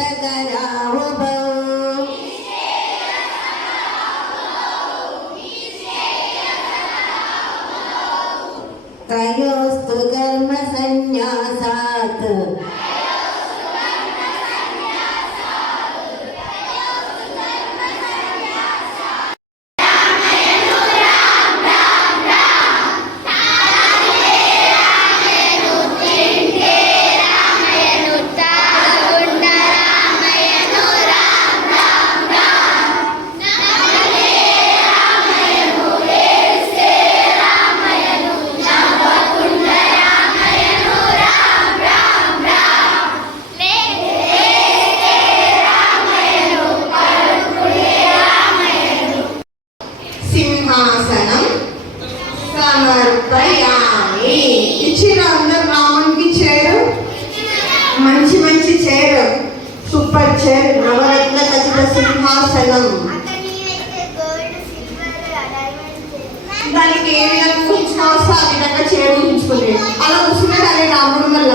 निश्चेयसकरावुभौ त्रयोस्तु कर्मसन्न्यासात् సింహాసనం సమర్పయామి. ఇచ్చిన అందరు రామునికి చైరు, మంచి మంచి చైరు, సూపర్ చైర్, నవరత్న ఖచ్చిత సింహాసనం. దానికి ఏ విధంగా ఊహించుకోవచ్చో ఆ విధంగా చైర్ ఊహించుకుంది. అలా కూర్చున్నాడు అనే రాముడు వల్ల